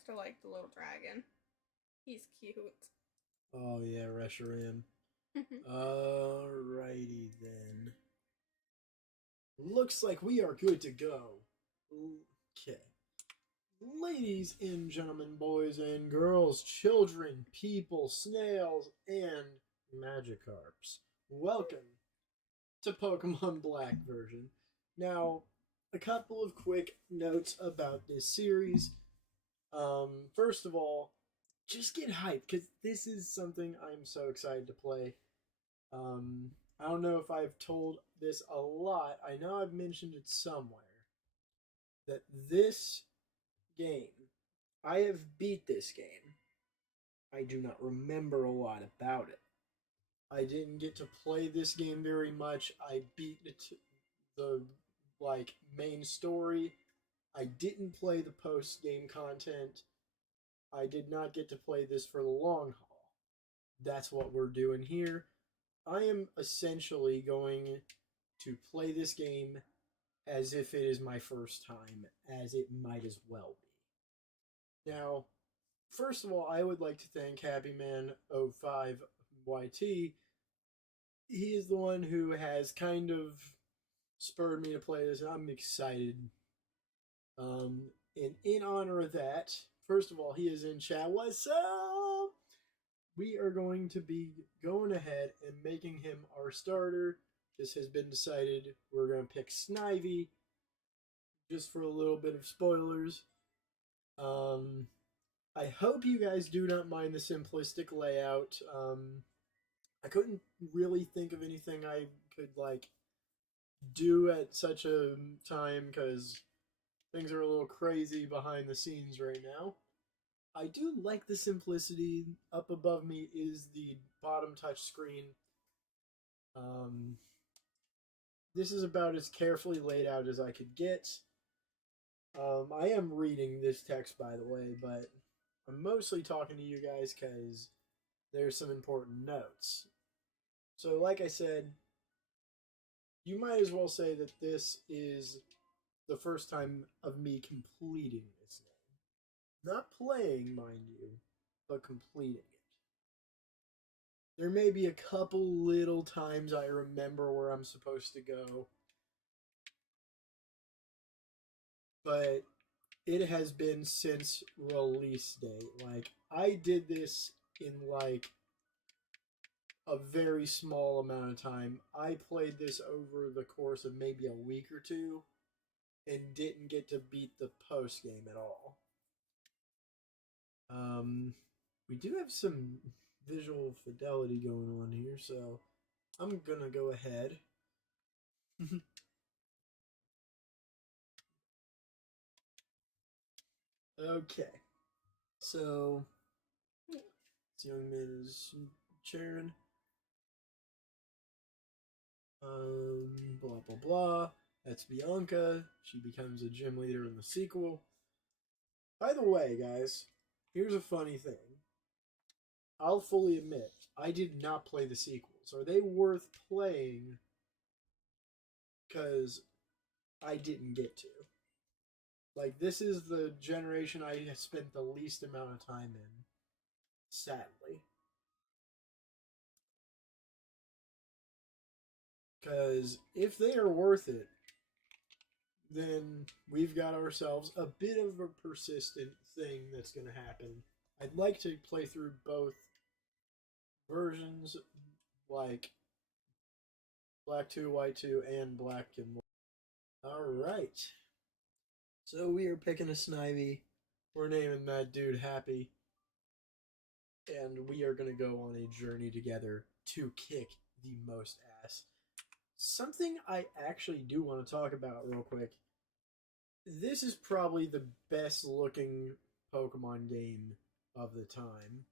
just to like the little dragon. He's cute. Oh yeah, Reshiram. Alrighty then. Looks like we are good to go. Okay. Ladies and gentlemen, boys and girls, children, people, snails, and Magikarps, welcome to Pokemon Black version. Now, a couple of quick notes about this series. First of all, just get hyped because this is something I'm so excited to play. I don't know if I've told this a lot. I know I've mentioned it somewhere that this game, I have beat this game. I do not remember a lot about it. I didn't get to play this game very much. I beat the like main story. I didn't play the post game content. I did not get to play this for the long haul. That's what we're doing here. I am essentially going to play this game as if it is my first time, as it might as well be. Now, first of all, I would like to thank HappyMan05YT. He is the one who has kind of spurred me to play this, and I'm excited. And in honor of that, first of all, he is in chat. What's up? We are going to be going ahead and making him our starter. This has been decided. We're going to pick Snivy, just for a little bit of spoilers. I hope you guys do not mind the simplistic layout. I couldn't really think of anything I could like do at such a time because things are a little crazy behind the scenes right now. I do like the simplicity. Up above me is the bottom touch screen. This is about as carefully laid out as I could get. I am reading this text, by the way, but I'm mostly talking to you guys because there's some important notes. So, like I said, you might as well say that this is the first time of me completing this game. Not playing, mind you, but completing it. There may be a couple little times I remember where I'm supposed to go, but it has been since release date. Like, I did this in like a very small amount of time. I played this over the course of maybe a week or two and didn't get to beat the post game at all. We do have some visual fidelity going on here, so I'm gonna go ahead. Okay, so this young man is Sharon. Blah blah blah. That's Bianca. She becomes a gym leader in the sequel. By the way, guys, here's a funny thing. I'll fully admit, I did not play the sequels. Are they worth playing? Because I didn't get to. Like, this is the generation I have spent the least amount of time in. Sadly. Because if they are worth it, then we've got ourselves a bit of a persistent thing that's going to happen. I'd like to play through both versions, like Black 2, White 2, and Black and White. Alright. So we are picking a Snivy. We're naming that dude Happy. And we are going to go on a journey together to kick the most ass. Something I actually do want to talk about real quick. This is probably the best looking Pokemon game of the time.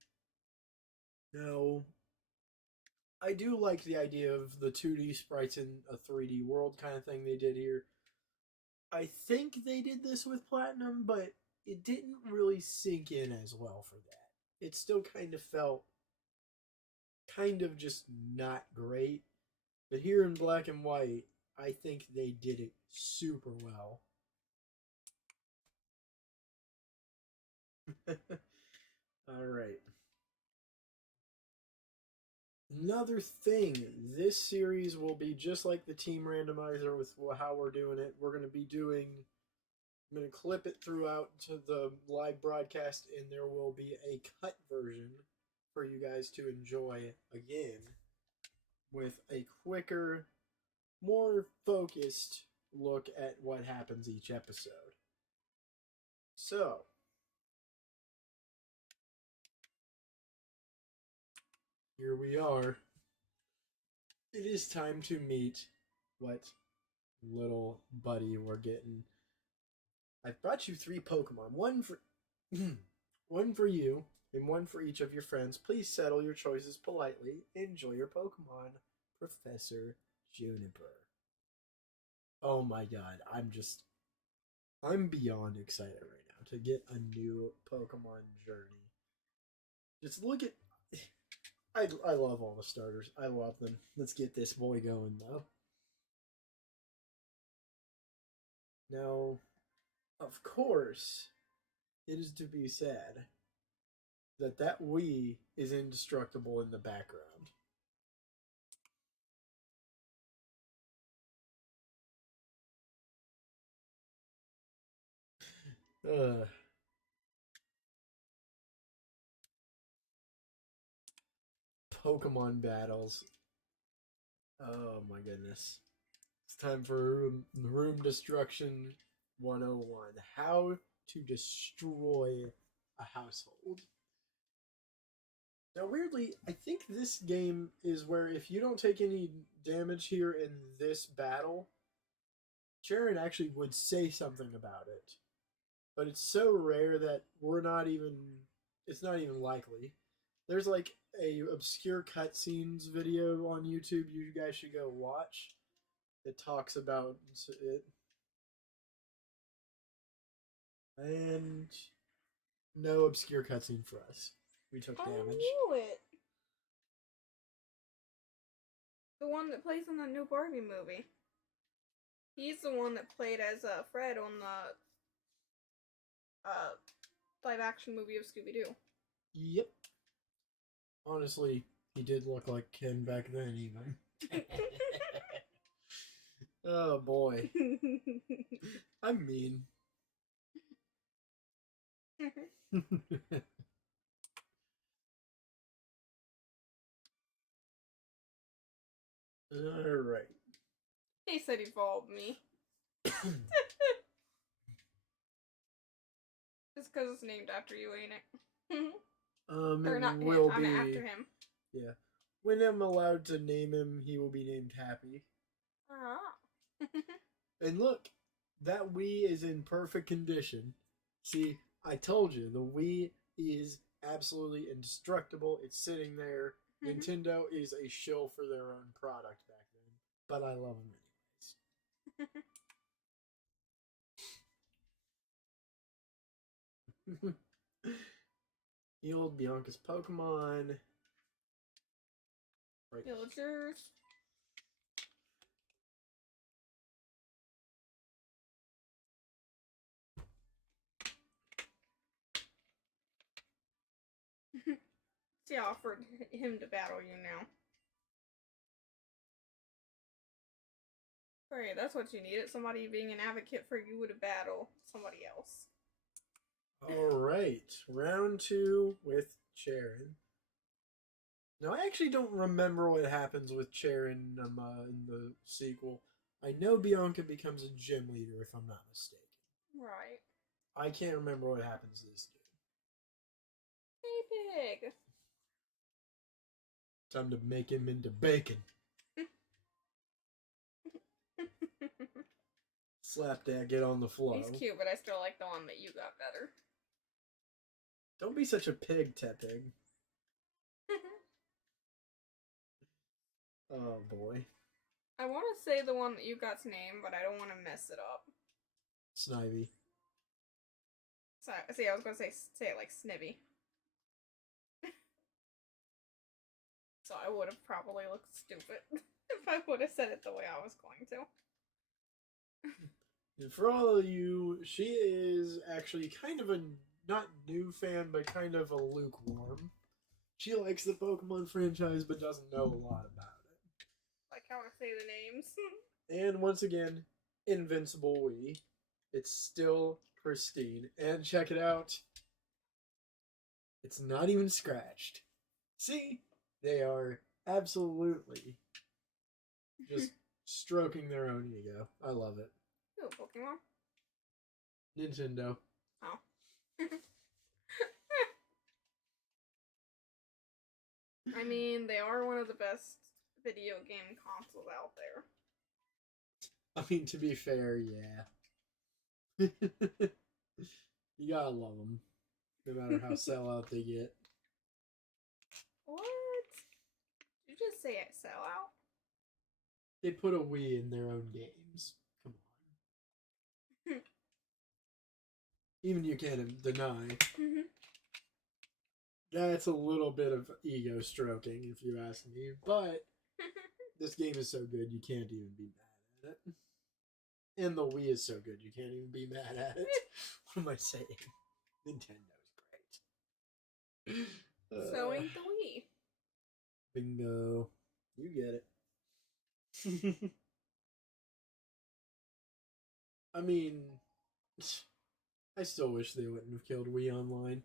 Now, I do like the idea of the 2D sprites in a 3D world kind of thing they did here. I think they did this with Platinum, but it didn't really sink in as well for that. It still kind of felt kind of just not great. But here in Black and White, I think they did it super well. All right. Another thing, this series will be just like the team randomizer with how we're doing it. We're going to be doing, I'm going to clip it throughout to the live broadcast, and there will be a cut version for you guys to enjoy again with a quicker, more focused look at what happens each episode. So, here we are. It is time to meet what little buddy we're getting. I've brought you 3 Pokemon. One for one for you and one for each of your friends. Please settle your choices politely. Enjoy your Pokemon, Professor Juniper. Oh my god, I'm beyond excited right now to get a new Pokemon journey. Just look at I love all the starters. I love them. Let's get this boy going though. Now, of course, it is to be said that Wii is indestructible in the background. Pokemon battles. Oh my goodness. It's time for room Destruction 101. How to destroy a household. Now, weirdly, I think this game is where if you don't take any damage here in this battle, Sharon actually would say something about it. But it's so rare that it's not even likely. There's like a obscure cutscenes video on YouTube you guys should go watch. It talks about it. And no obscure cutscene for us. We took damage. I knew it. The one that plays in the new Barbie movie. He's the one that played as Fred on the live-action movie of Scooby-Doo. Yep. Honestly, he did look like Ken back then, even. Oh boy. I'm mean. Alright. He said evolve me. Just because it's named after you, ain't it? Or not him, I'm after him. Yeah. When I'm allowed to name him, he will be named Happy. And look, that Wii is in perfect condition. See, I told you, the Wii is absolutely indestructible. It's sitting there. Nintendo is a shill for their own product back then. But I love them anyways. Healed Bianca's Pokemon. Right. Villagers. She offered him to battle you now. Great, that's what you needed. Somebody being an advocate for you to battle somebody else. Alright, round 2 with Cheren. Now, I actually don't remember what happens with Cheren in the sequel. I know Bianca becomes a gym leader, if I'm not mistaken. Right. I can't remember what happens this game. Hey, pig. Time to make him into bacon. Slap that, get on the floor. He's cute, but I still like the one that you got better. Don't be such a pig, Tepig. Oh boy. I want to say the one that you got's name, but I don't want to mess it up. Snivy. So, see, I was going to say it like Snivy. So I would have probably looked stupid if I would have said it the way I was going to. And for all of you, she is actually kind of a not new fan, but kind of a lukewarm. She likes the Pokemon franchise, but doesn't know a lot about it. Like how to say the names. And once again, Invincible Wii. It's still pristine. And check it out. It's not even scratched. See? They are absolutely just stroking their own ego. I love it. Ooh, Pokemon. Nintendo. Oh. I mean, they are one of the best video game consoles out there. I mean, to be fair, yeah. You gotta love them, no matter how sellout they get. What? Did you just say it sell out? They put a Wii in their own games. Come on. Even you can't deny. That's a little bit of ego stroking, if you ask me. But this game is so good, you can't even be mad at it. And the Wii is so good, you can't even be mad at it. What am I saying? Nintendo's great. So ain't the Wii. Bingo. You get it. I mean, I still wish they wouldn't have killed Wii Online.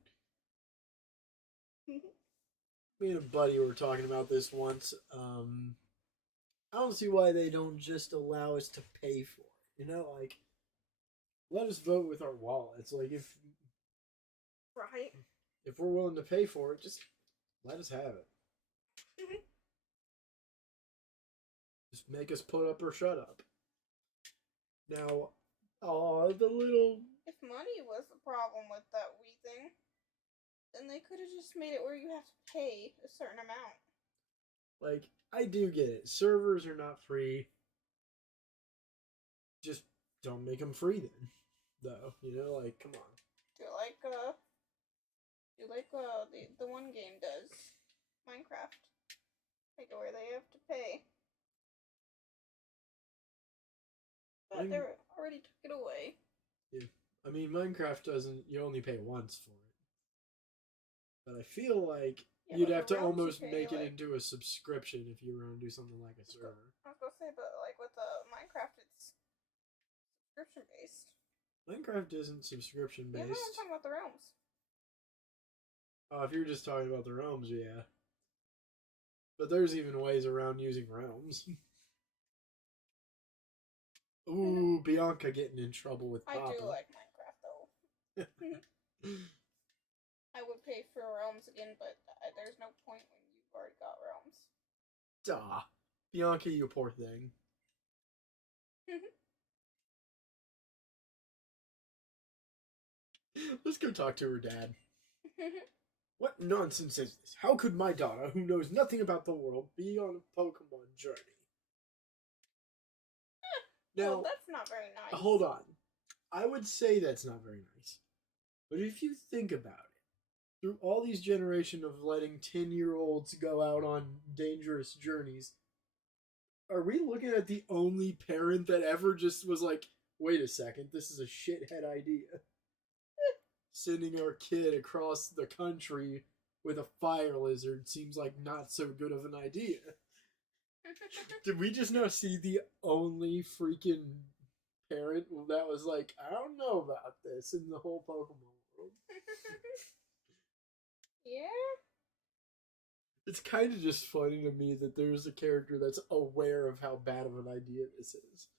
Me and a buddy were talking about this once. I don't see why they don't just allow us to pay for it. You know, like, let us vote with our wallets. Like, Right? if we're willing to pay for it, just let us have it. Just make us put up or shut up. Now, the little... If money was the problem with that Wii thing, then they could have just made it where you have to pay a certain amount. Like, I do get it. Servers are not free. Just don't make them free then. Though, you know, like, come on. Do like the one game does, Minecraft. Like where they have to pay. But they already took it away. Yeah. I mean, Minecraft doesn't, you only pay once for it. But I feel like you'd have to almost make it into a subscription if you were going to do something like a server. I was going to say, but like with Minecraft, it's subscription based. Minecraft isn't subscription based. Yeah, I'm talking about the realms. If you're just talking about the realms, yeah. But there's even ways around using realms. Ooh, Bianca getting in trouble with Papa. I do like Minecraft, though. I would pay for realms again, but there's no point when you've already got realms. Duh. Bianca, you poor thing. Let's go talk to her dad. What nonsense is this? How could my daughter, who knows nothing about the world, be on a Pokemon journey? Now, well, that's not very nice. Hold on. I would say that's not very nice. But if you think about it, through all these generations of letting 10-year-olds go out on dangerous journeys, are we looking at the only parent that ever just was like, wait a second, this is a shithead idea? Sending our kid across the country with a fire lizard seems like not so good of an idea. Did we just now see the only freaking parent that was like, I don't know about this in the whole Pokemon world? Yeah? It's kind of just funny to me that there's a character that's aware of how bad of an idea this is.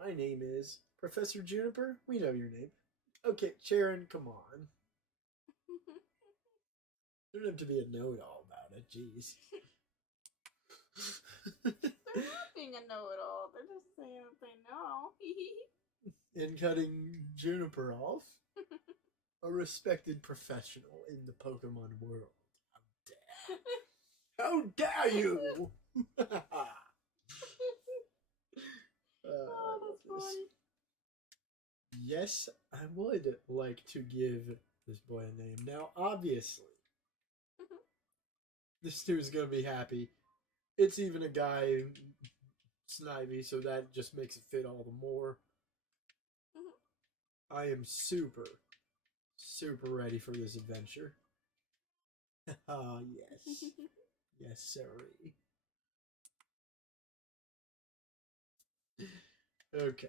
My name is Professor Juniper. We know your name. Okay, Sharon, come on. You don't have to be a know-it-all about it, jeez. They're not being a know-it-all. They're just saying that they know. And cutting Juniper off? A respected professional in the Pokemon world. How dare you! Oh, that's funny. Yes, I would like to give this boy a name. Now, obviously, this dude's gonna be happy. It's even a guy, Snivy, so that just makes it fit all the more. I am super, super ready for this adventure. Ah, yes. Yes, sirree. Okay.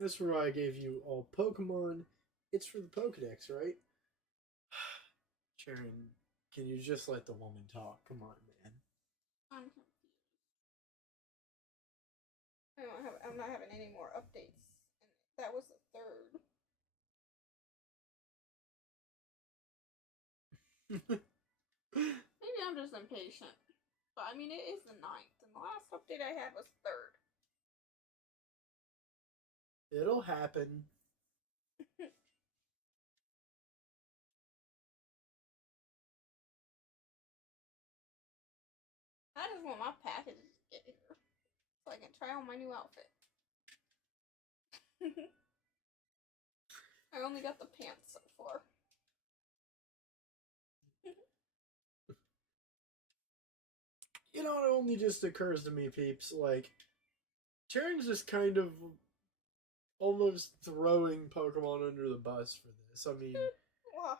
That's where I gave you all Pokemon. It's for the Pokedex, right? Sharon, can you just let the woman talk? Come on, man. I'm confused. I'm not having any more updates. And that was the third. Maybe I'm just impatient. But I mean, it is the 9th, and the last update I had was 3rd. It'll happen. I just want my packages to get here so I can try on my new outfit. I only got the pants so far. You know, it only just occurs to me, peeps, like, Sharon's just kind of almost throwing Pokemon under the bus for this. I mean,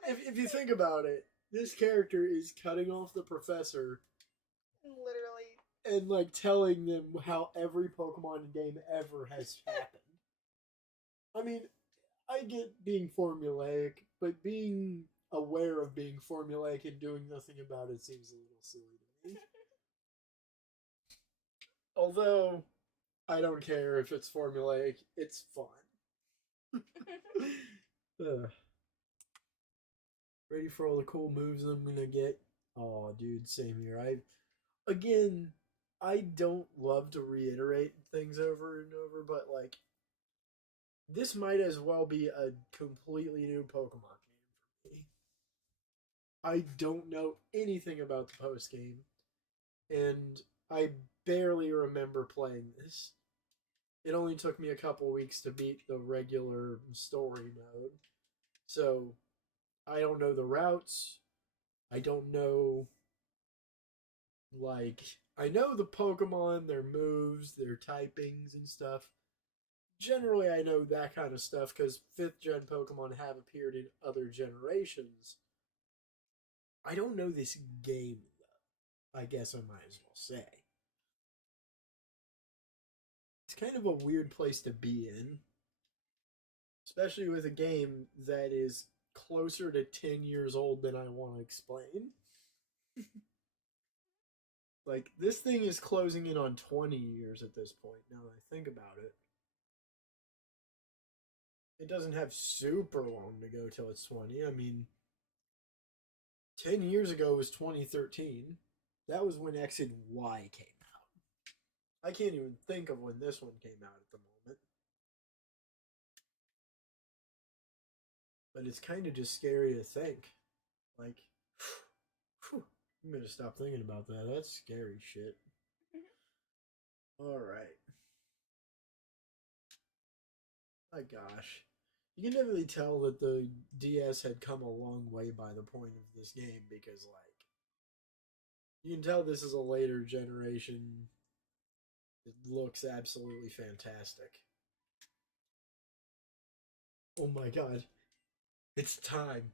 if you think about it, this character is cutting off the professor. Literally. And, like, telling them how every Pokemon game ever has happened. I mean, I get being formulaic, but being aware of being formulaic and doing nothing about it seems a little silly to me. Although, I don't care if it's formulaic, it's fun. Ready for all the cool moves I'm gonna get? Oh, dude, same here. I don't love to reiterate things over and over, but like, this might as well be a completely new Pokemon game for me. I don't know anything about the post game, and I barely remember playing this. It only took me a couple weeks to beat the regular story mode, so I don't know the routes. I don't know, like, I know the Pokemon, their moves, their typings and stuff. Generally, I know that kind of stuff because 5th gen Pokemon have appeared in other generations. I don't know this game, though. I guess I might as well say. It's kind of a weird place to be in. Especially with a game that is closer to 10 years old than I want to explain. Like, this thing is closing in on 20 years at this point, now that I think about it. It doesn't have super long to go till it's 20. I mean, 10 years ago was 2013. That was when X and Y came out. I can't even think of when this one came out at the moment. But it's kind of just scary to think. Like, whew, I'm gonna stop thinking about that. That's scary shit. Alright. My gosh. You can definitely tell that the DS had come a long way by the point of this game because, like, you can tell this is a later generation. It looks absolutely fantastic. Oh my god. It's time.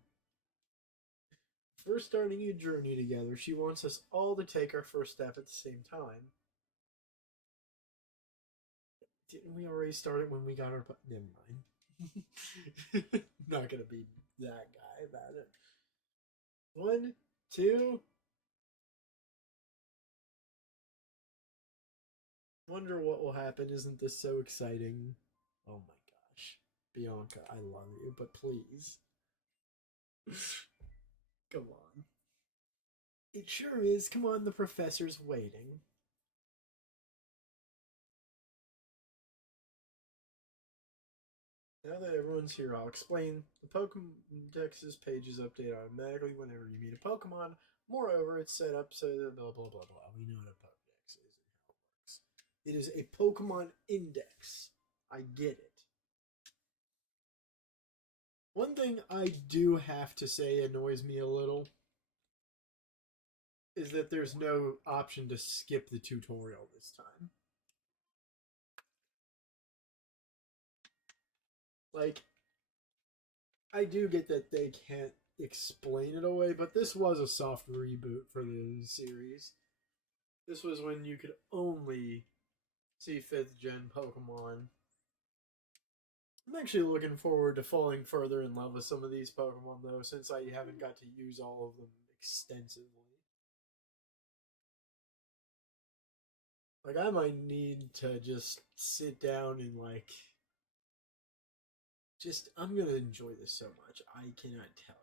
First starting a journey together, she wants us all to take our first step at the same time. Didn't we already start it when we got our... Never mind. Not gonna be that guy about it. 1, 2... Wonder what will happen. Isn't this so exciting? Oh my gosh. Bianca, I love you, but please. Come on. It sure is. Come on, the professor's waiting. Now that everyone's here, I'll explain. The Pokédex's pages update automatically whenever you meet a Pokemon. Moreover, it's set up so that blah blah blah blah. We know what a Pokédex is and how it works. It is a Pokemon index. I get it. One thing I do have to say annoys me a little is that there's no option to skip the tutorial this time. Like, I do get that they can't explain it away, but this was a soft reboot for the series. This was when you could only see 5th gen Pokemon. I'm actually looking forward to falling further in love with some of these Pokemon, though, since I haven't got to use all of them extensively. Like, I might need to just sit down and, like, I'm gonna enjoy this so much. I cannot tell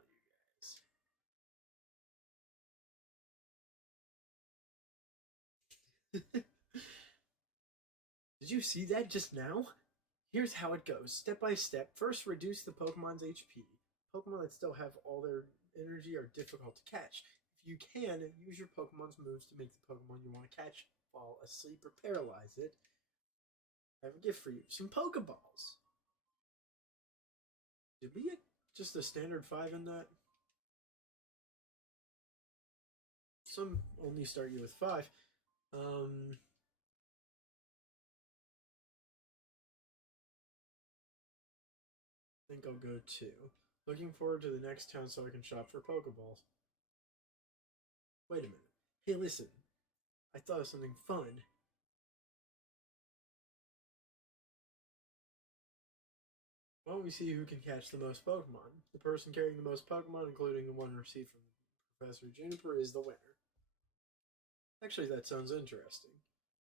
you guys. Did you see that just now? Here's how it goes. Step by step. First, reduce the Pokemon's HP. Pokemon that still have all their energy are difficult to catch. If you can, use your Pokemon's moves to make the Pokemon you want to catch fall asleep or paralyze it. I have a gift for you. Some Pokeballs. Did we get just a standard 5 in that? Some only start you with 5. I think I'll go 2. Looking forward to the next town so I can shop for Pokeballs. Wait a minute. Hey, listen. I thought of something fun. Why don't we see who can catch the most Pokemon? The person carrying the most Pokemon, including the one received from Professor Juniper, is the winner. Actually, that sounds interesting.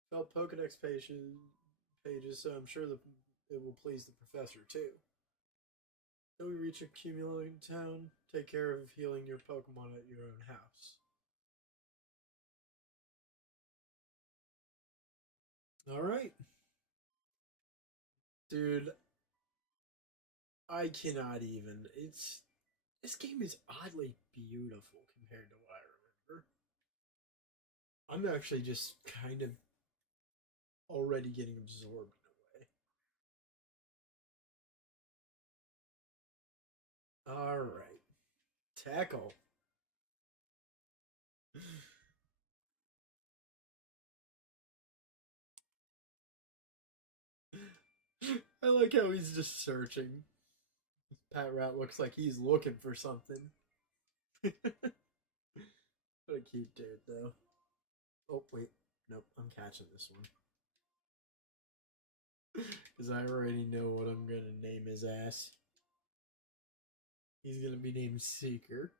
Fill Pokedex pages, so I'm sure it will please the professor too. Till we reach Accumulating Town, take care of healing your Pokemon at your own house. Alright. Dude, I cannot even. This game is oddly beautiful compared to what I remember. I'm actually just kind of already getting absorbed in a way. Alright. Tackle. I like how he's just searching. Pat Rat looks like he's looking for something. What a cute dude, though. Oh, wait. Nope, I'm catching this one. Because I already know what I'm going to name his ass. He's going to be named Seeker.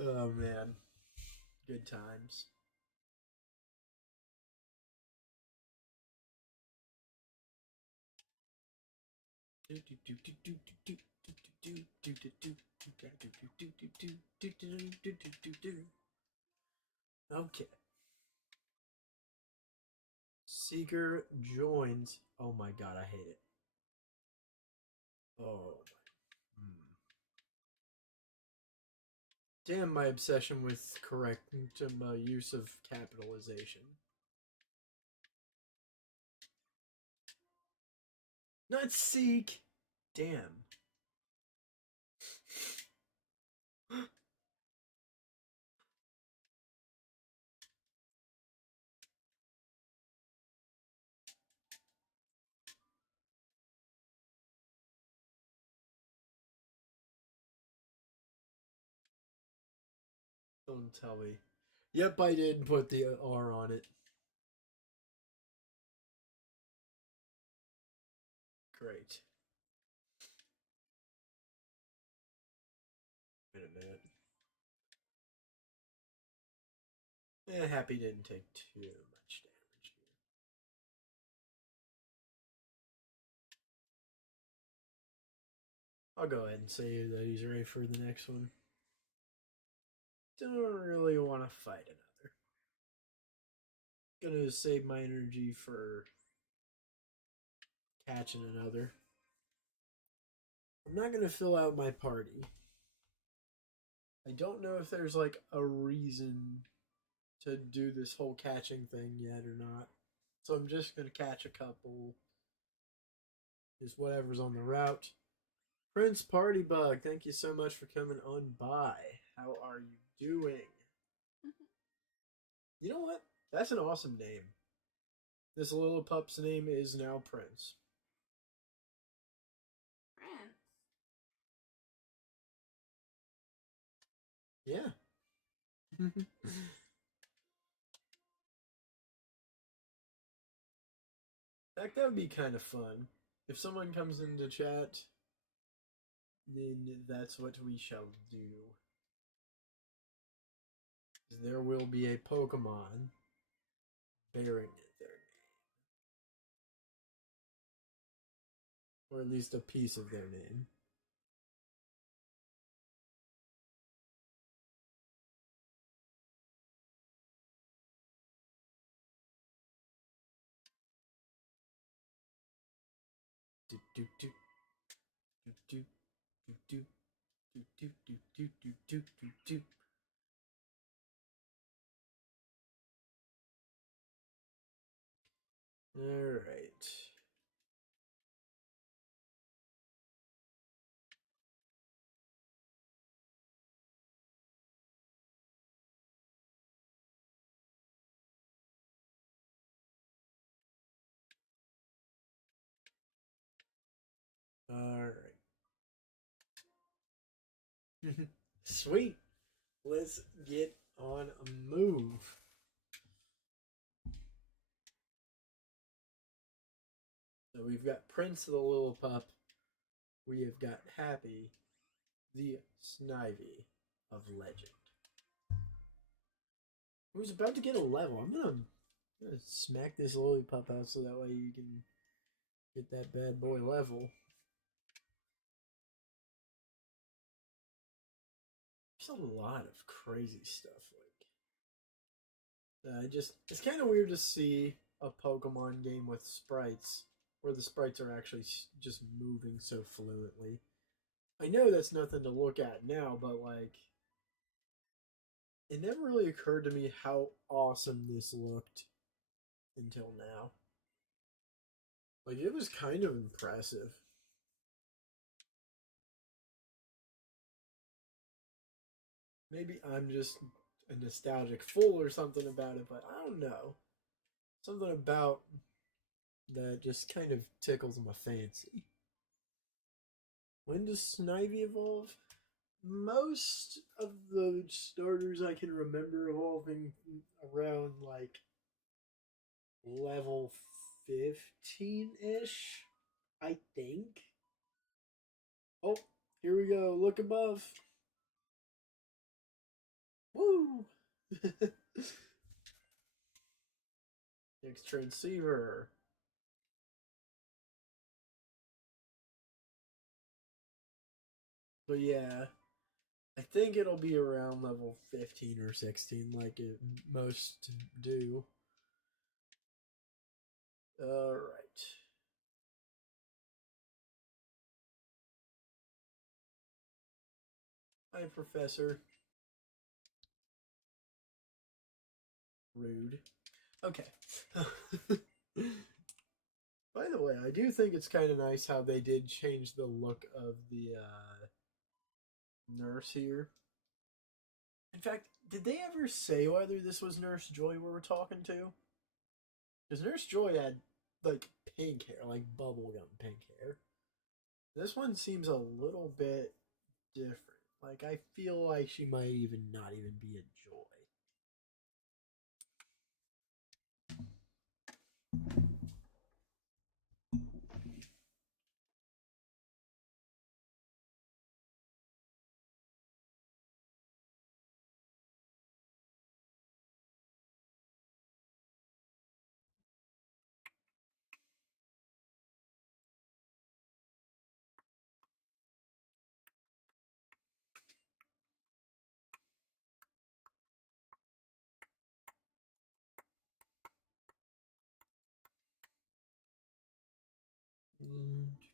Oh, man. Good times. Okay. Seeker joins. Oh my god, I hate it. Oh. Damn my obsession with correct use of capitalization. Not seek. Damn. Don't tell me. Yep, I did put the R on it. Great. Wait a minute. Happy didn't take too much damage here. I'll go ahead and say that he's ready for the next one. Don't really want to fight another. Gonna save my energy for catching another. I'm not gonna fill out my party. I don't know if there's like a reason to do this whole catching thing yet or not. So I'm just gonna catch a couple. Just whatever's on the route. Prince Party Bug, thank you so much for coming on by. How are you doing? You know what? That's an awesome name. This little pup's name is now Prince. Prince. Yeah. That would be kind of fun. If someone comes into chat, then that's what we shall do. There will be a Pokemon bearing their name. Or at least a piece of their name. Do do do do do do do do do do do do do do. All right. All right. Sweet. Let's get on a move. So we've got Prince the Little Pup. We have got Happy, the Snivy of Legend. Who's about to get a level. I'm gonna smack this Lillipup out so that way you can get that bad boy level. There's a lot of crazy stuff. It's kind of weird to see a Pokemon game with sprites where the sprites are actually just moving so fluently. I know that's nothing to look at now, but like, it never really occurred to me how awesome this looked until now. Like, it was kind of impressive. Maybe I'm just a nostalgic fool or something about it, but I don't know. Something about that just kind of tickles my fancy. When does Snivy evolve? Most of the starters I can remember evolving around like level 15-ish, I think. Oh, here we go. Look above. Woo! Next transceiver. But yeah, I think it'll be around level 15 or 16 like it most do. Alright. Hi, Professor. Rude. Okay. By the way, I do think it's kind of nice how they did change the look of the nurse here. In fact, did they ever say whether this was Nurse Joy we were talking to? Because Nurse Joy had like pink hair, like bubblegum pink hair. This one seems a little bit different. Like, I feel like she might even not even be a Joy.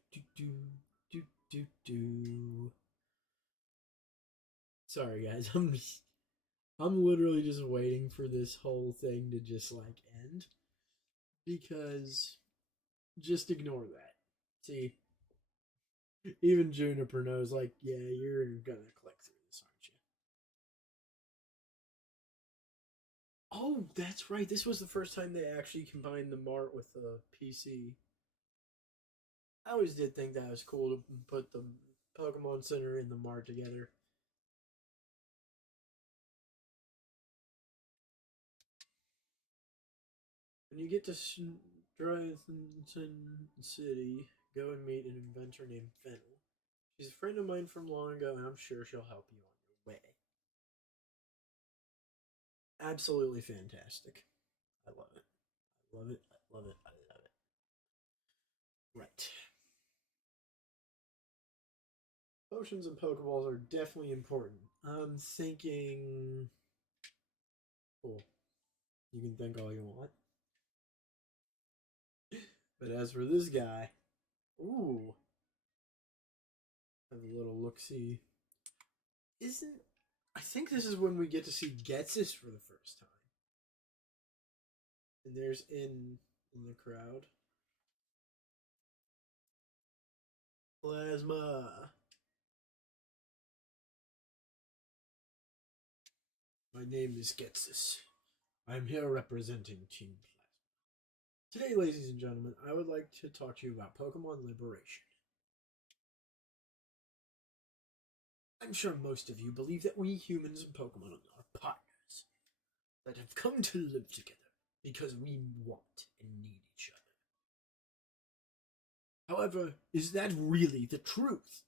Do, do, do, do, do. Sorry, guys. I'm literally just waiting for this whole thing to just like end because just ignore that. See, even Juniper knows, like, yeah, you're gonna click through this, Oh, that's right. This was the first time they actually combined the Mart with the PC. I always did think that was cool to put the Pokemon Center and the Mart together. When you get to Drythan City, go and meet an inventor named Fennel. She's a friend of mine from long ago, and I'm sure she'll help you on your way. Absolutely fantastic. I love it. I love it. I love it. I love it. Right. Potions and Pokeballs are definitely important. I'm thinking. Cool. You can think all you want. But as for this guy, ooh, have a little look see. Isn't. I think this is when we get to see Getsis for the first time. And there's in the crowd. Plasma. My name is Getsis. I'm here representing Team Plasma. Today, ladies and gentlemen, I would like to talk to you about Pokemon Liberation. I'm sure most of you believe that we humans and Pokemon are partners that have come to live together because we want and need each other. However, is that really the truth?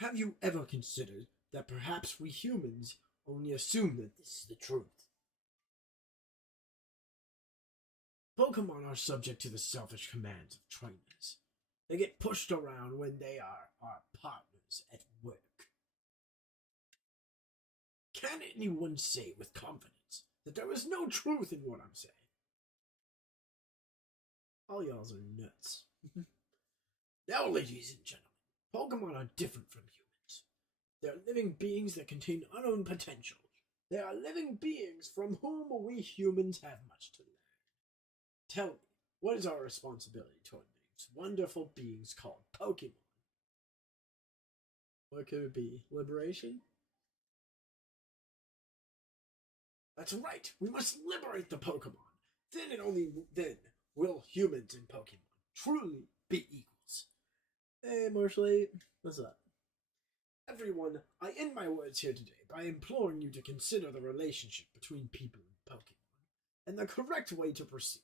Have you ever considered that perhaps we humans only assume that this is the truth? Pokemon are subject to the selfish commands of trainers. They get pushed around when they are our partners at work. Can anyone say with confidence that there is no truth in what I'm saying? All y'alls are nuts. Now, ladies and gentlemen, Pokemon are different from humans. They are living beings that contain unknown potential. They are living beings from whom we humans have much to learn. Tell me, what is our responsibility toward these wonderful beings called Pokemon? What could it be? Liberation? That's right. We must liberate the Pokemon. Then and only then will humans and Pokemon truly be equals. Hey, Marshall, what's up? Everyone, I end my words here today by imploring you to consider the relationship between people and Pokemon and the correct way to proceed.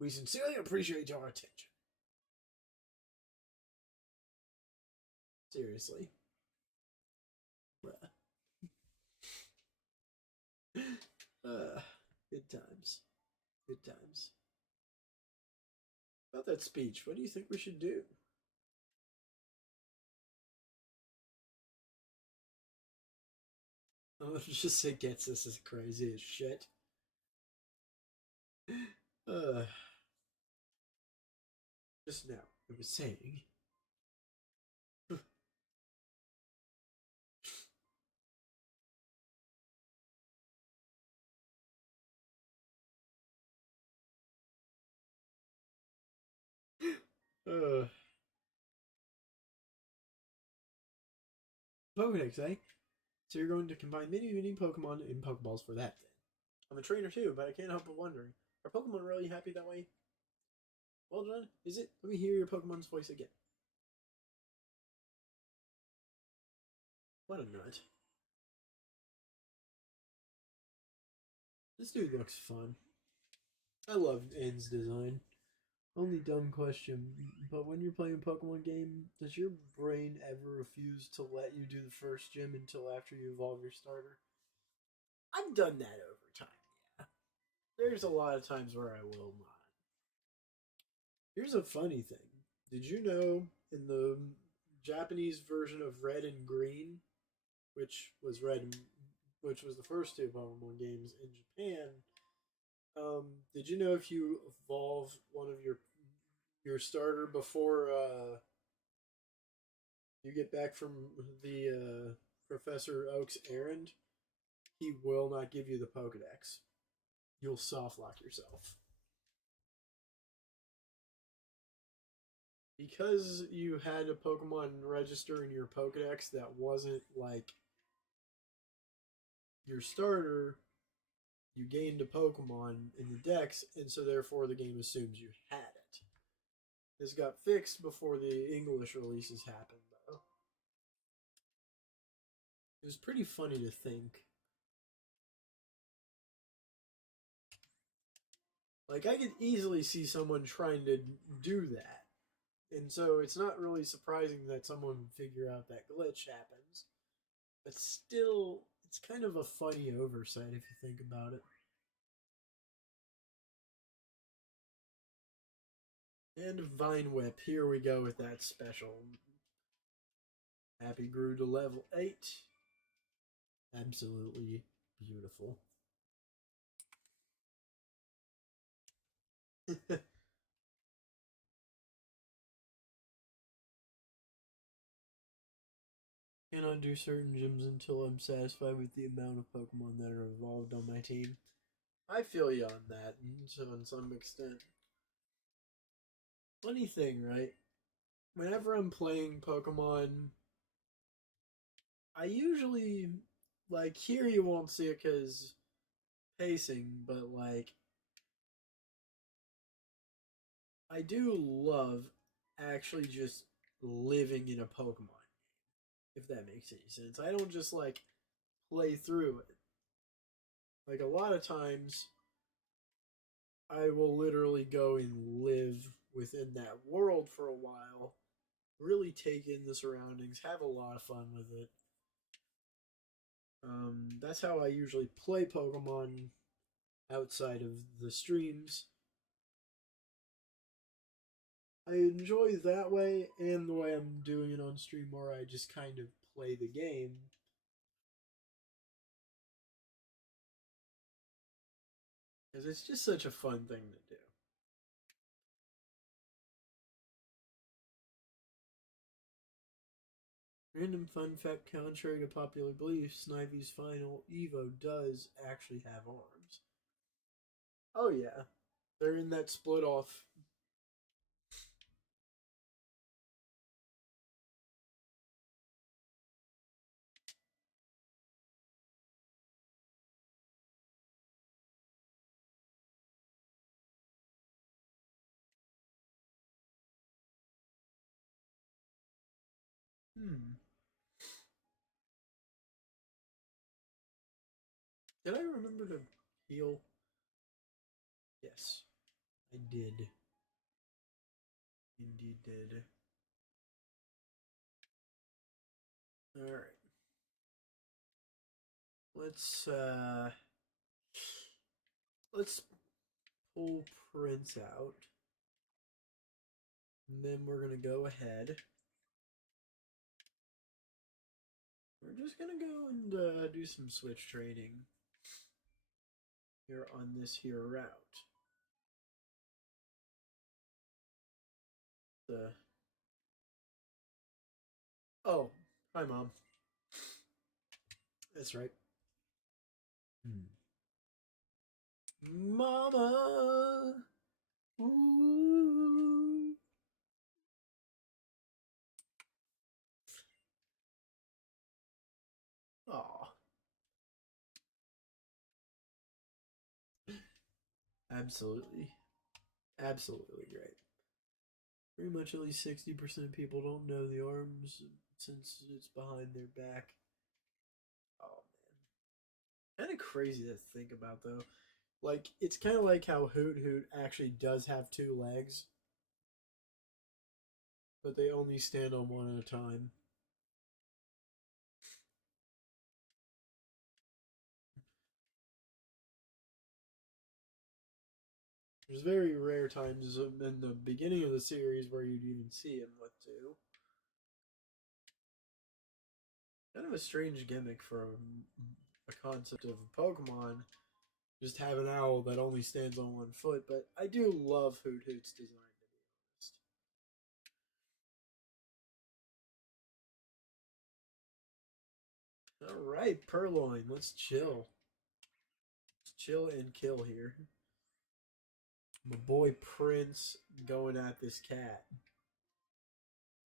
We sincerely appreciate your attention. Seriously. Bruh. Good times. Good times. About that speech, what do you think we should do? Let's just say Getsis is crazy as shit. Just now, I was saying. Pokedex, eh? So you're going to combine mini Pokemon in Pokeballs for that then. I'm a trainer too, but I can't help but wondering, are Pokemon really happy that way? Well done. Is it? Let me hear your Pokemon's voice again. What a nut. This dude looks fun. I love N's design. Only dumb question, but when you're playing a Pokemon game, does your brain ever refuse to let you do the first gym until after you evolve your starter? I've done that over time, yeah. There's a lot of times where I will not. Here's a funny thing. Did you know in the Japanese version of Red and Green, which was which was the first two Pokemon games in Japan, did you know if you evolve one of your starter before you get back from the Professor Oak's errand, he will not give you the Pokedex. You'll soft lock yourself. Because you had a Pokemon register in your Pokedex that wasn't like your starter, you gained a Pokemon in the dex, and so therefore the game assumes you had it. This got fixed before the English releases happened, though. It was pretty funny to think. Like, I could easily see someone trying to do that. And so it's not really surprising that someone would figure out that glitch happens. But still, it's kind of a funny oversight if you think about it. And Vine Whip, here we go with that special. Happy grew to level 8. Absolutely beautiful. Cannot do certain gyms until I'm satisfied with the amount of Pokemon that are evolved on my team. I feel you on that, so on some extent. Funny thing, right? Whenever I'm playing Pokemon, I usually, like, here you won't see it because pacing, but, like, I do love actually just living in a Pokemon game, if that makes any sense. I don't just, like, play through it. Like, a lot of times, I will literally go and live within that world for a while, really take in the surroundings, have a lot of fun with it. That's how I usually play Pokemon outside of the streams. I enjoy that way and the way I'm doing it on stream where I just kind of play the game. Because it's just such a fun thing to do. Random fun fact: contrary to popular belief, Snively's final Evo does actually have arms. Oh yeah, they're in that split off. Did I remember to heal? Yes, I did. Indeed did. Alright. Let's pull Prince out. And then we're gonna go ahead. We're just gonna go and do some switch training here on this here route. Oh, hi mom. That's right. Mama. Ooh. Aw. Absolutely. Absolutely great. Pretty much at least 60% of people don't know the arms since it's behind their back. Oh man. Kind of crazy to think about though. Like, it's kind of like how Hoot Hoot actually does have 2 legs, but they only stand on one at a time. There's very rare times in the beginning of the series where you'd even see him with 2. Kind of a strange gimmick for a concept of a Pokemon. Just have an owl that only stands on 1 foot, but I do love Hoot Hoot's design, to be honest. Alright, Purloin, let's chill. Let's chill and kill here. My boy Prince going at this cat.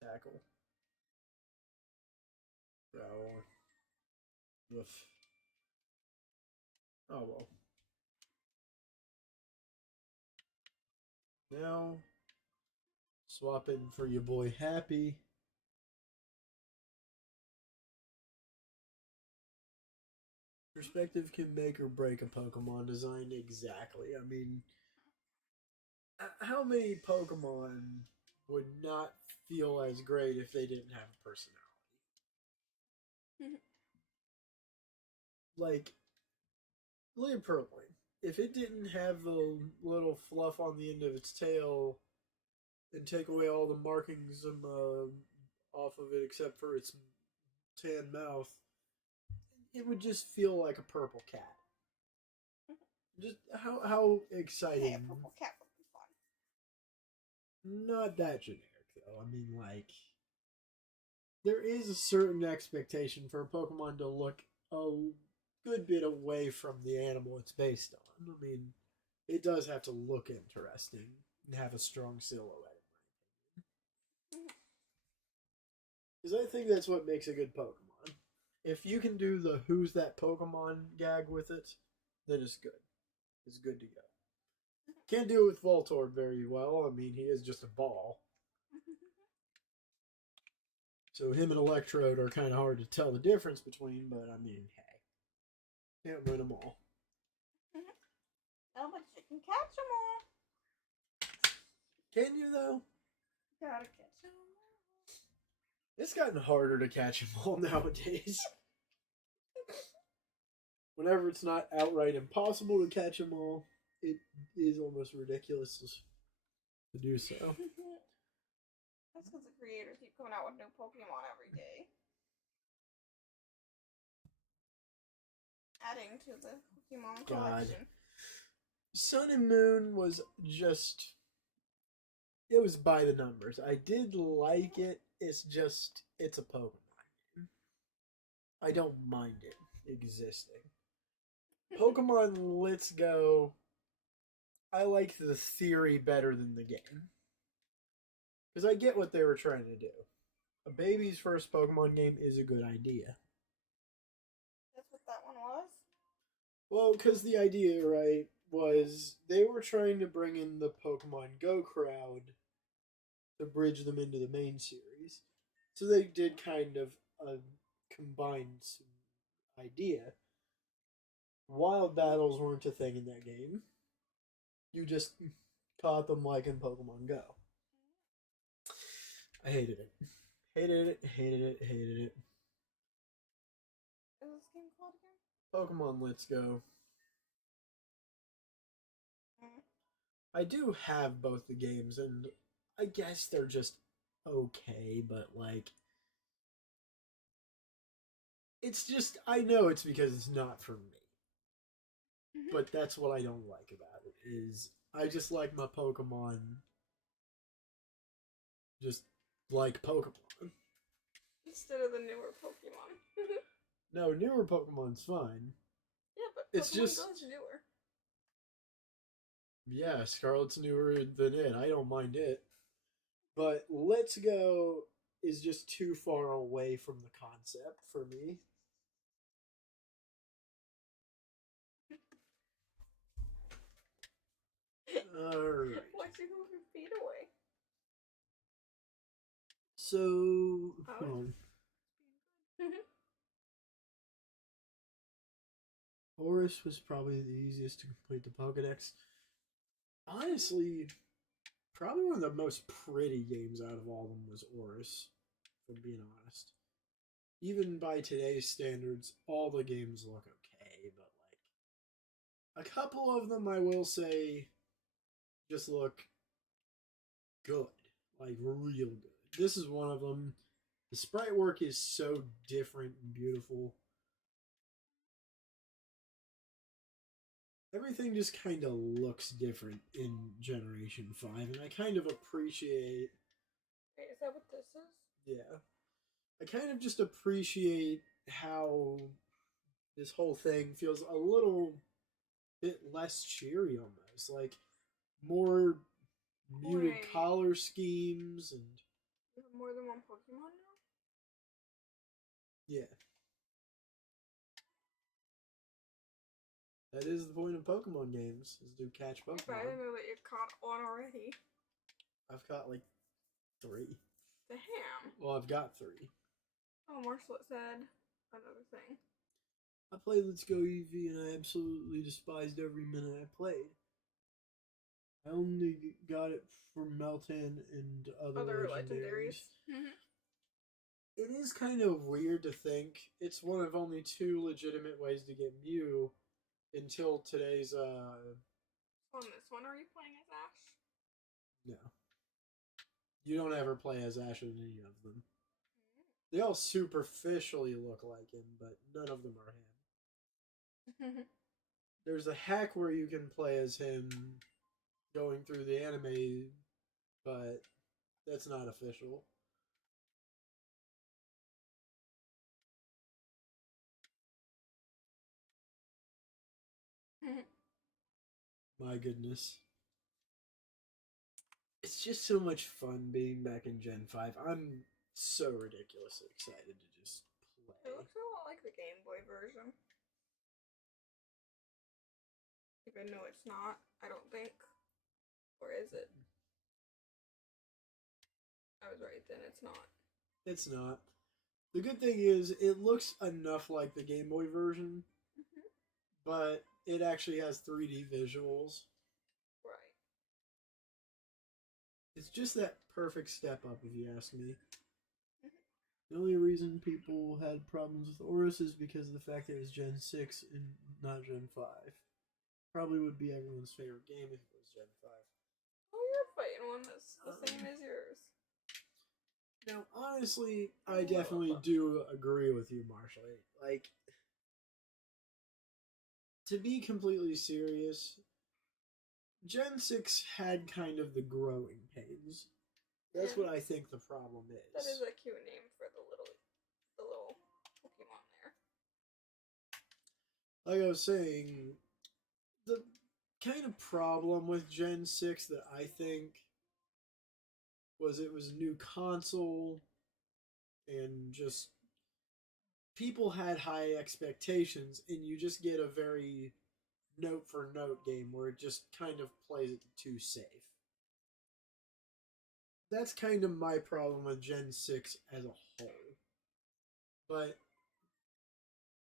Tackle. Growl. Woof. Oh well. Now, swap in for your boy Happy. Perspective can make or break a Pokemon design exactly. I mean, how many Pokemon would not feel as great if they didn't have a personality? Like, Liepirling. If it didn't have the little fluff on the end of its tail and take away all the markings off of it except for its tan mouth, it would just feel like a purple cat. Just how exciting. Yeah, purple cat would be fun. Not that generic though. I mean, like, there is a certain expectation for a Pokemon to look a good bit away from the animal it's based on. I mean, it does have to look interesting and have a strong silhouette. Because I think that's what makes a good Pokemon. If you can do the "Who's that Pokemon" gag with it, then it's good. It's good to go. Can't do it with Voltorb very well. I mean, he is just a ball. So him and Electrode are kind of hard to tell the difference between, but I mean, hey. Can't win them all. Oh, but you can catch them all. Can you, though? Gotta catch them all. It's gotten harder to catch them all nowadays. Whenever it's not outright impossible to catch them all, it is almost ridiculous to do so. That's because the creators keep coming out with new Pokemon every day. Adding to the Pokemon collection. Sun and Moon was just... It was by the numbers. I did like it. It's just... It's a Pokemon game. I don't mind it existing. Pokemon Let's Go... I like the theory better than the game. Because I get what they were trying to do. A baby's first Pokemon game is a good idea. That's what that one was? Well, because the idea, right, was they were trying to bring in the Pokemon Go crowd to bridge them into the main series. So they did kind of a combined idea. Wild battles weren't a thing in that game. You just caught them like in Pokemon Go. I hated it. Hated it, hated it, hated it. What is this game called again? Pokemon Let's Go. I do have both the games, and I guess they're just okay, but like... It's just, I know it's because it's not for me. But that's what I don't like about it, is I just like my Pokemon just like Pokemon. Instead of the newer Pokemon. No, newer Pokemon's fine. Yeah, but it's Pokemon just Go's newer. Yeah, Scarlet's newer than it. I don't mind it. But Let's Go is just too far away from the concept for me. Alright. Why'd you move your feet away? So, hold on. Horus was probably the easiest to complete the Pokedex. Honestly, probably one of the most pretty games out of all of them was Horus, if I'm being honest. Even by today's standards, all the games look okay, but like, a couple of them I will say just look good. Like, real good. This is one of them. The sprite work is so different and beautiful. Everything just kind of looks different in Generation 5, and I kind of appreciate... Wait, is that what this is? Yeah. I kind of just appreciate how this whole thing feels a little bit less cheery almost. Like, more muted color schemes and... You have more than one Pokemon now? Yeah. That is the point of Pokemon games, is to catch But I Pokemon. didn't know that you caught one already. I've caught like 3. Damn. Well, I've got 3. Oh, Marshall said another thing. I played Let's Go Eevee and I absolutely despised every minute I played. I only got it for Meltan and other legendaries. Mm-hmm. It is kind of weird to think it's one of only 2 legitimate ways to get Mew until today's On this one, are you playing as Ash? no. You don't ever play as Ash in any of them. They all superficially look like him, but none of them are him. There's a hack where you can play as him going through the anime, but that's not official. My goodness. It's just so much fun being back in Gen 5. I'm so ridiculously excited to just play. It looks a lot like the Game Boy version. Even though it's not, I don't think. Or is it? I was right then, it's not. It's not. The good thing is, it looks enough like the Game Boy version, but it actually has 3D visuals. Right. It's just that perfect step up, if you ask me. The only reason people had problems with Oris is because of the fact that it was Gen 6 and not Gen 5. Probably would be everyone's favorite game if it was Gen 5. Oh, you're fighting one that's the same as yours. Now, honestly, I definitely do agree with you, Marshall. Like, to be completely serious, Gen 6 had kind of the growing pains. That's what I think the problem is. That is a cute name for the little Pokemon there. Like I was saying, the kind of problem with Gen 6 that I think was it was a new console and just people had high expectations and you just get a very note for note game where it just kind of plays it too safe. That's kind of my problem with Gen 6 as a whole. But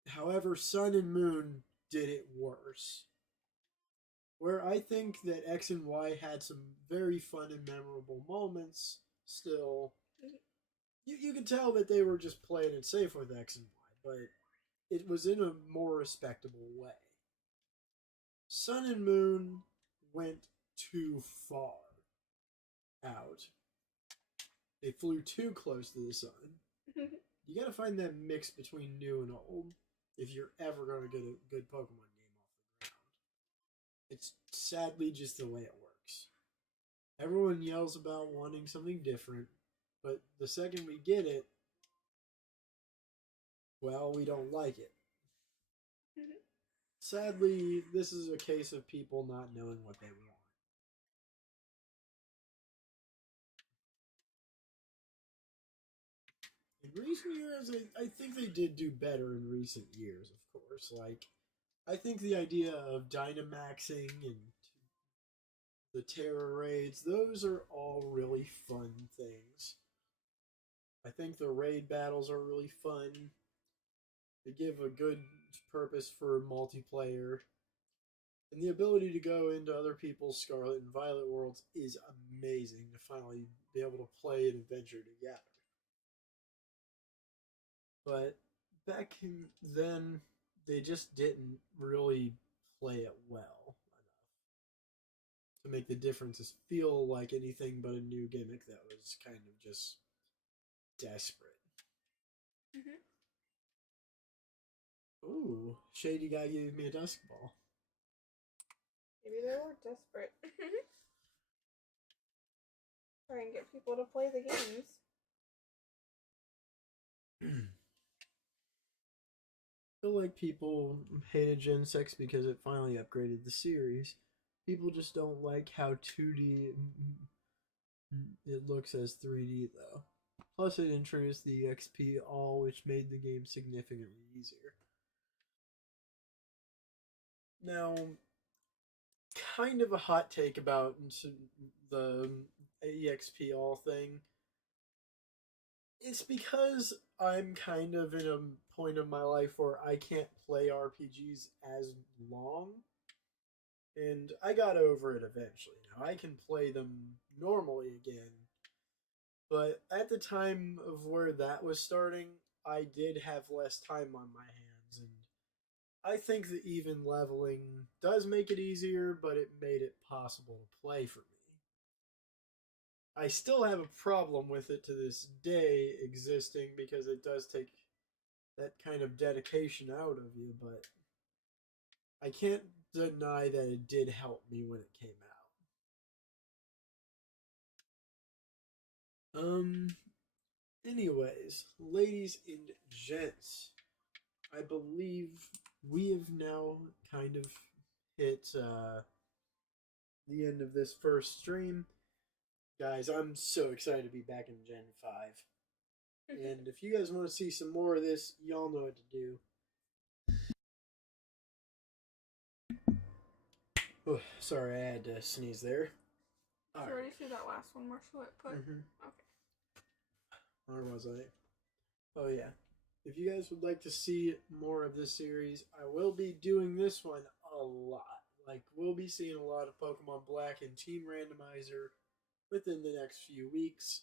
however, Sun and Moon did it worse. Where I think that X and Y had some very fun and memorable moments, still, you can tell that they were just playing it safe with X and Y, but it was in a more respectable way. Sun and Moon went too far out. They flew too close to the sun. You gotta find that mix between new and old if you're ever gonna get a good Pokemon game off the ground. It's sadly just the way it works. Everyone yells about wanting something different, but the second we get it, well, we don't like it. Sadly, this is a case of people not knowing what they want. In recent years, I think they did do better in recent years, of course. Like, I think the idea of Dynamaxing and the Terror Raids, those are all really fun things. I think the raid battles are really fun. They give a good purpose for multiplayer. And the ability to go into other people's Scarlet and Violet worlds is amazing to finally be able to play an adventure together. But back then, they just didn't really play it well enough to make the differences feel like anything but a new gimmick that was kind of just desperate. Ooh, Shady Guy gave me a Dusk Ball. Maybe they were desperate. Try and get people to play the games. I feel like people hated Gen 6 because it finally upgraded the series. People just don't like how 2D it looks as 3D though. Plus it introduced the XP all, which made the game significantly easier. Now, kind of a hot take about the EXP all thing. It's because I'm kind of in a point of my life where I can't play RPGs as long. And I got over it eventually. Now I can play them normally again. But at the time of where that was starting, I did have less time on my hands. And I think that even leveling does make it easier, but it made it possible to play for me. I still have a problem with it to this day existing because it does take that kind of dedication out of you, but I can't deny that it did help me when it came out. Anyways, ladies and gents, I believe we have now kind of hit the end of this first stream. Guys, I'm so excited to be back in Gen 5. And if you guys want to see some more of this, y'all know what to do. Oh, sorry, I had to sneeze there. Did you already see that last one? Where should I put? Mm-hmm. Okay. Where was I? Oh, yeah. If you guys would like to see more of this series, I will be doing this one a lot. Like, we'll be seeing a lot of Pokemon Black and Team Randomizer within the next few weeks.